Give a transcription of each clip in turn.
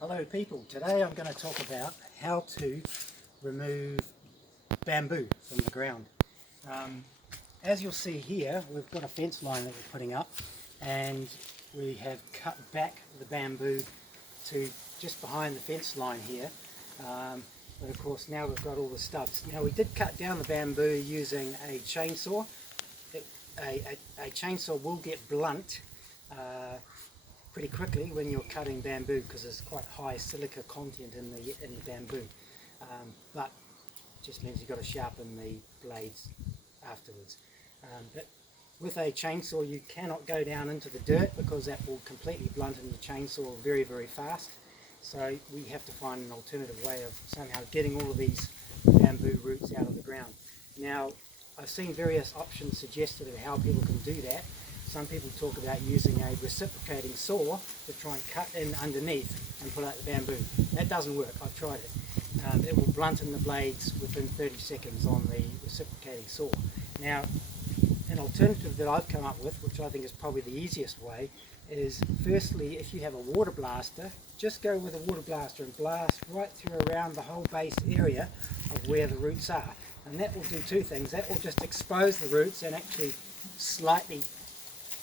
Hello people, today I'm going to talk about how to remove bamboo from the ground. As you'll see here, we've got a fence line that we're putting up and we have cut back the bamboo to just behind the fence line here. But of course now we've got all the stubs. Now we did cut down the bamboo using a chainsaw. A chainsaw will get blunt pretty quickly when you're cutting bamboo because there's quite high silica content in the bamboo, but it just means you've got to sharpen the blades afterwards. But with a chainsaw you cannot go down into the dirt because that will completely blunten the chainsaw very fast, so we have to find an alternative way of somehow getting all of these bamboo roots out of the ground. Now I've seen various options suggested of how people can do that. Some people talk about using a reciprocating saw to try and cut in underneath and pull out the bamboo. That doesn't work, I've tried it. It will blunten the blades within 30 seconds on the reciprocating saw. Now, an alternative that I've come up with, which I think is probably the easiest way, is firstly, if you have a water blaster, just go with a water blaster and blast right through around the whole base area of where the roots are. And that will do two things. That will just expose the roots and actually slightly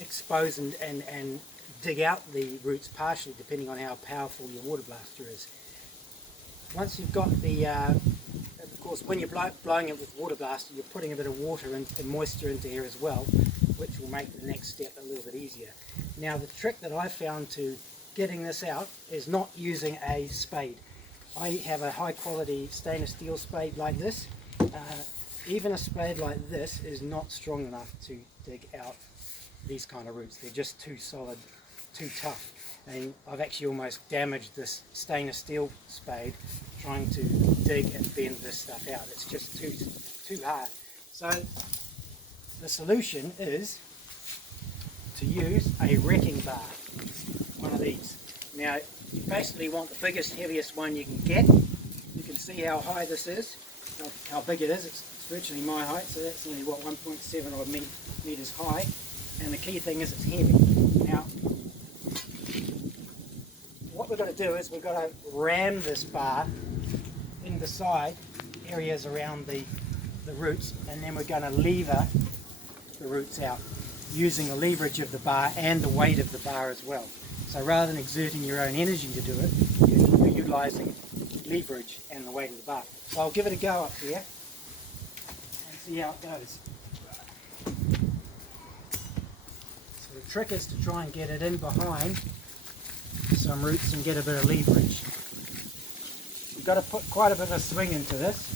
expose and dig out the roots partially, depending on how powerful your water blaster is. Once you've got the, of course when you're blowing it with water blaster, you're putting a bit of water and moisture into here as well, which will make the next step a little bit easier. Now the trick that I found to getting this out is not using a spade. I have a high quality stainless steel spade like this. Even a spade like this is not strong enough to dig out these kind of roots. They're just too solid, too tough, and I've actually almost damaged this stainless steel spade trying to dig and bend this stuff out. It's just too hard. So the solution is to use a wrecking bar, one of these. Now you basically want the biggest, heaviest one you can get. You can see how high this is, how big it is. It's virtually my height, so that's nearly what, 1.7 odd meters high. And the key thing is it's heavy. Now, what we've got to do is we've got to ram this bar in the side areas around the roots, and then we're going to lever the roots out using the leverage of the bar and the weight of the bar as well. So rather than exerting your own energy to do it, you're utilising leverage and the weight of the bar. So I'll give it a go up here and see how it goes. The trick is to try and get it in behind some roots and get a bit of leverage. You've got to put quite a bit of swing into this.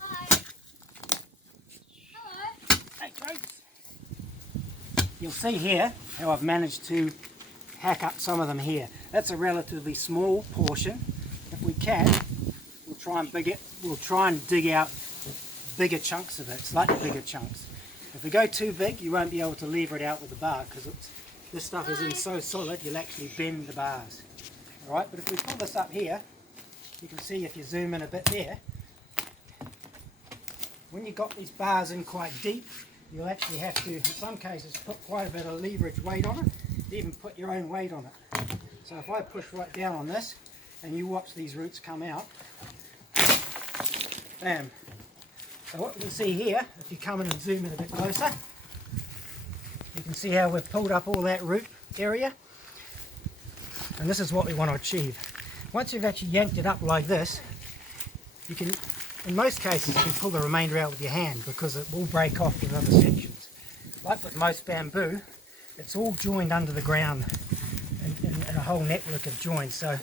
Hi. Hello. Hey folks. You'll see here how I've managed to hack up some of them here. That's a relatively small portion. If we can, we'll try and dig out bigger chunks of it, slightly bigger chunks. If we go too big, you won't be able to lever it out with the bar because this stuff is in so solid you'll actually bend the bars. Alright, but if we pull this up here, you can see if you zoom in a bit there, when you've got these bars in quite deep, you'll actually have to, in some cases, put quite a bit of leverage weight on it, even put your own weight on it. So if I push right down on this, and you watch these roots come out, bam. So what we can see here, if you come in and zoom in a bit closer, you can see how we've pulled up all that root area, and this is what we want to achieve. Once you've actually yanked it up like this, you can, in most cases, you can pull the remainder out with your hand because it will break off with other sections. Like with most bamboo, it's all joined under the ground in a whole network of joints, so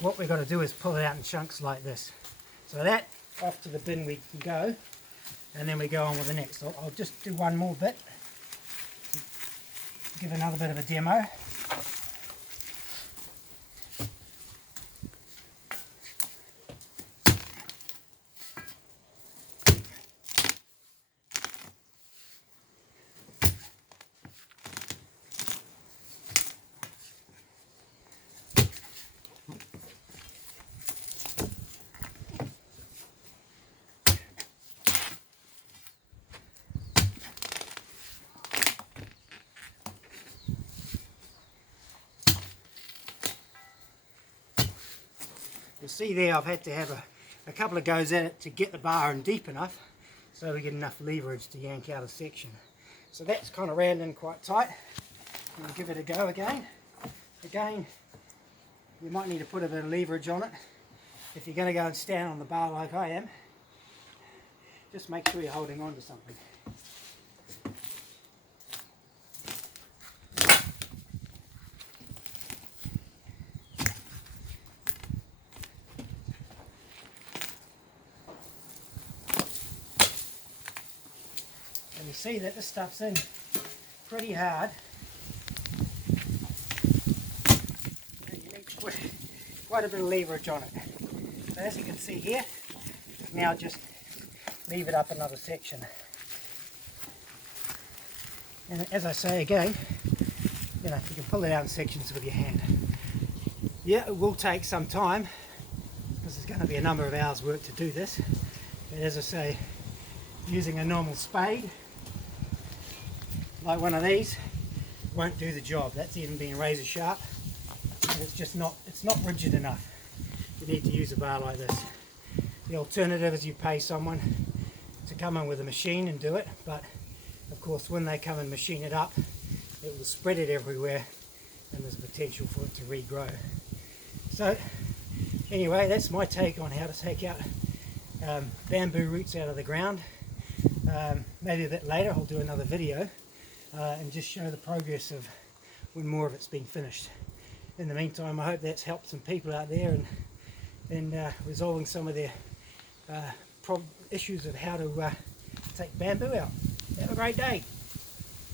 what we've got to do is pull it out in chunks like this. So that off to the bin we can go, and then we go on with the next. I'll just do one more bit, give another bit of a demo. You'll see there I've had to have a couple of goes at it to get the bar in deep enough so we get enough leverage to yank out a section. So that's kind of rammed in quite tight. We'll give it a go again. Again, you might need to put a bit of leverage on it. If you're going to go and stand on the bar like I am, just make sure you're holding on to something. And you see that this stuff's in pretty hard. And you need to put quite a bit of leverage on it. So as you can see here, now just leave it up another section. And as I say again, you can pull it out in sections with your hand. Yeah, it will take some time because there's going to be a number of hours work to do this. But as I say, using a normal spade, like one of these, won't do the job. That's even being razor sharp. And it's not rigid enough. You need to use a bar like this. The alternative is you pay someone to come in with a machine and do it, but of course when they come and machine it up, it will spread it everywhere and there's potential for it to regrow. So anyway, that's my take on how to take out bamboo roots out of the ground. Maybe a bit later I'll do another video and just show the progress of when more of it's been finished. In the meantime, I hope that's helped some people out there and resolving some of their issues of how to take bamboo out. Have a great day.